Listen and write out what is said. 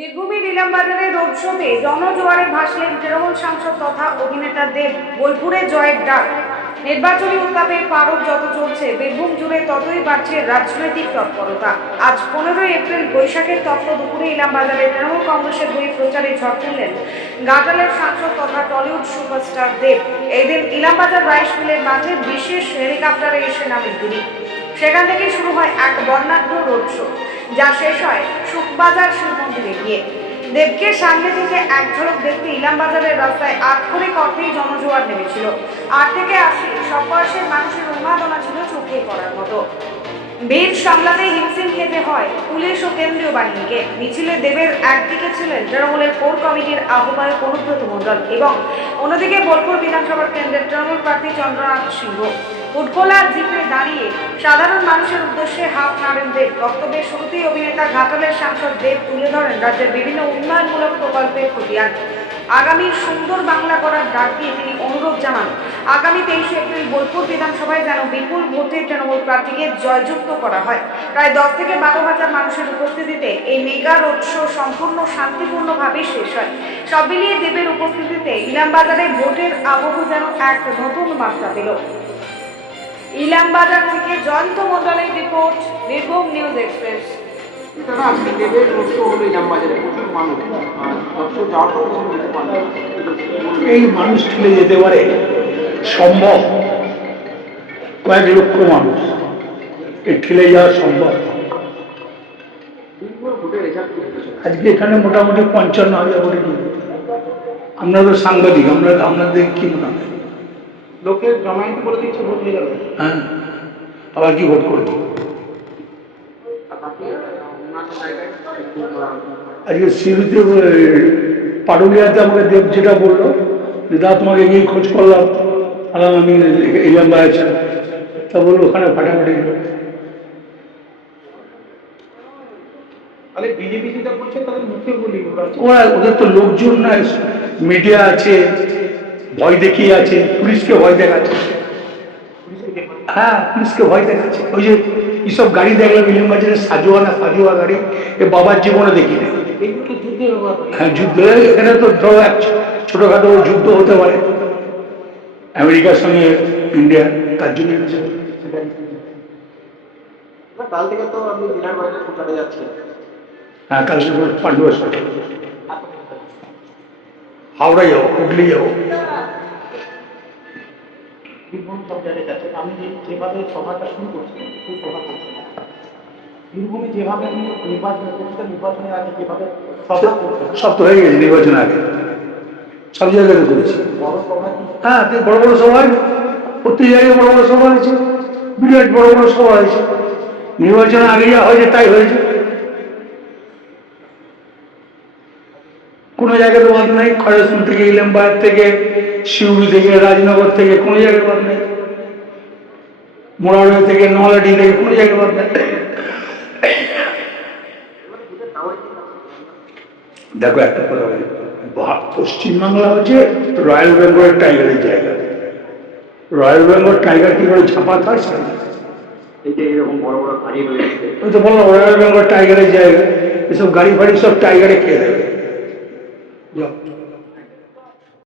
বীরভূমের ইলামবাজারে রোড শোতে জনজোয়ারে ভাসলেন তৃণমূল সাংসদ তথা অভিনেতা দেব। বোলপুরে জয়ের ডাক। নির্বাচনী উত্তাপের পারদ যত চলছে, বীরভূম জুড়ে ততই বাড়ছে রাজনৈতিক তৎপরতা। আজ 15 এপ্রিল বৈশাখের তপ্ত দুপুরে ইলামবাজারে তৃণমূল কংগ্রেসের বই প্রচারে ঝড় তুললেন ঘাটালের সাংসদ তথা টলিউড সুপারস্টার দেব। এই দিন ইলামবাজার রাইস মিলের মাঠে বিশেষ হেলিকপ্টারে এসে নামেন তিনি। সেখান থেকে শুরু হয় এক বর্ণাঢ্য রোড শো, যা শেষ হয় সুখবাজার শিব মন্দিরে গিয়ে। দেবকে সামনে থেকে এক ঝলক দেখতে ইলামবাজারের রাস্তায় আক্ষরিক অর্থেই জনজোয়ার নেমেছিল। 8 থেকে 80 সব বয়সের মানুষের উন্মাদনা ছিল চোখে পড়ার মতো। ভিড় সামলাতে হিমশিম খেতে হয় পুলিশ ও কেন্দ্রীয় বাহিনীকে। মিছিলে দেবের একদিকে ছিলেন তৃণমূলের কোর কমিটির আহ্বায়ক অনুব্রত মণ্ডল এবং অন্যদিকে বোলপুর বিধানসভা কেন্দ্রের তৃণমূল প্রার্থী চন্দ্রনাথ সিংহ। উৎপলা জিপে দাঁড়িয়ে সাধারণ মানুষের উদ্দেশ্যে হাত নাড়েন দেব। বক্তব্যের শুরুতেই অভিনেতা ঘাটালের সাংসদ দেব তুলে ধরেন রাজ্যের বিভিন্ন উন্নয়নমূলক প্রকল্পের খতিয়ান। আগামী সুন্দর বাংলা করার ডাক দিয়ে তিনি অনুরোধ জানান, আগামী 23 এপ্রিল বোলপুর বিধানসভায় যেন বিপুল ভোটে তৃণমূল প্রার্থীকে জয়যুক্ত করা হয়। প্রায় 10 থেকে 12 হাজার মানুষের উপস্থিতিতে এই মেগা রোড শো সম্পূর্ণ শান্তিপূর্ণভাবে শেষ হয়। সব মিলিয়ে দেবের উপস্থিতিতে ইলামবাজারে ভোটের আবহ যেন এক নতুন মাত্রা পেল। ইলামবাজার থেকে জয়ন্ত মণ্ডলের রিপোর্ট, বীরভূম নিউজ এক্সপ্রেস। এই মানুষ ঠেলে যেতে পারে সম্ভব? কয়েক লক্ষ মানুষ এই ঠেলে যাওয়া সম্ভব? আজকে এখানে মোটামুটি 55,000 ভোটে। আমরা তো সাংবাদিক, আপনাদের কি মনে হয়? লোকের জমায়েত করে দিচ্ছে, ভোট হয়ে যাবে। হ্যাঁ, আবার কি ভোট করবো? আজকে সিঁড়িতে পাটুলিয়াতে আমাকে দেব যেটা বললো, দাদা তোমাকে গিয়ে খোঁজ করলাম, আমি এলাম বা আছে, তা বললো ওখানে ফাটাফাটি। বিজেপি যেটা করছে তাদের মুখে বলি, ওরা ওদের তো লোকজন নাই, মিডিয়া আছে, ভয় দেখিয়ে আছে, পুলিশকে ভয় দেখাচ্ছে। হ্যাঁ, পুলিশকে ভয় দেখাচ্ছে। ওই যে এইসব গাড়ি দেখলাম ইলামবাজারে, সাজোয়া না ফাজোয়া গাড়ি, এ বাবার জীবনে দেখি না। হ্যাঁ, যুদ্ধ এখানে তো ধরো ছোটখাটো যুদ্ধ হতে পারে আমেরিকার সঙ্গে ইন্ডিয়া, তার জন্য। কাল থেকে তো আপনি জেলার বাইরে প্রচারে যাচ্ছেন। হ্যাঁ, কাল থেকে পান্ডুয়া সরকার হাওড়া যাবো, হুগলি যাবো। বীরভূম সব জায়গায় যাচ্ছেন। আপনি যেভাবে সভাটা শুরু করছেন, সেই সভা করছেন বীরভূমে যেভাবে আপনি নির্বাচন করছেন, নির্বাচনের আগে যেভাবে সভা করছেন, সব তো হয়ে গেছে নির্বাচন আগে, সব জায়গায় করেছি। বড় সভা হ্যাঁ, বড় বড় সভা হয়েছে, প্রত্যেক জায়গায় বড় বড় সভা হয়েছে, বিরাট বড় বড় সভা হয়েছে। নির্বাচন আগে যা হয়েছে তাই হয়েছে, কোনো জায়গায় তো বাদ নাই। খড়গপুর থেকে, ইলামবাজার থেকে, শিউড়ি থেকে, রাজনগর থেকে কোনো জায়গায় বাদ নেই, মোড়াড়ি থেকে, নলাডি থেকে কোনো জায়গায় বাদ নেই। দেখো একটা কথা বলি, পশ্চিমবাংলা হচ্ছে রয়্যাল বেঙ্গল টাইগারের জায়গা। রয়্যাল বেঙ্গল টাইগার কি করে ঝাঁপা খায়? এরকম বড় বড় গাড়ি রয়েছে, ওই তো বললাম রয়্যাল বেঙ্গল টাইগারের জায়গা। এসব গাড়ি ফাড়ি সব টাইগারে খেয়ে দেবে।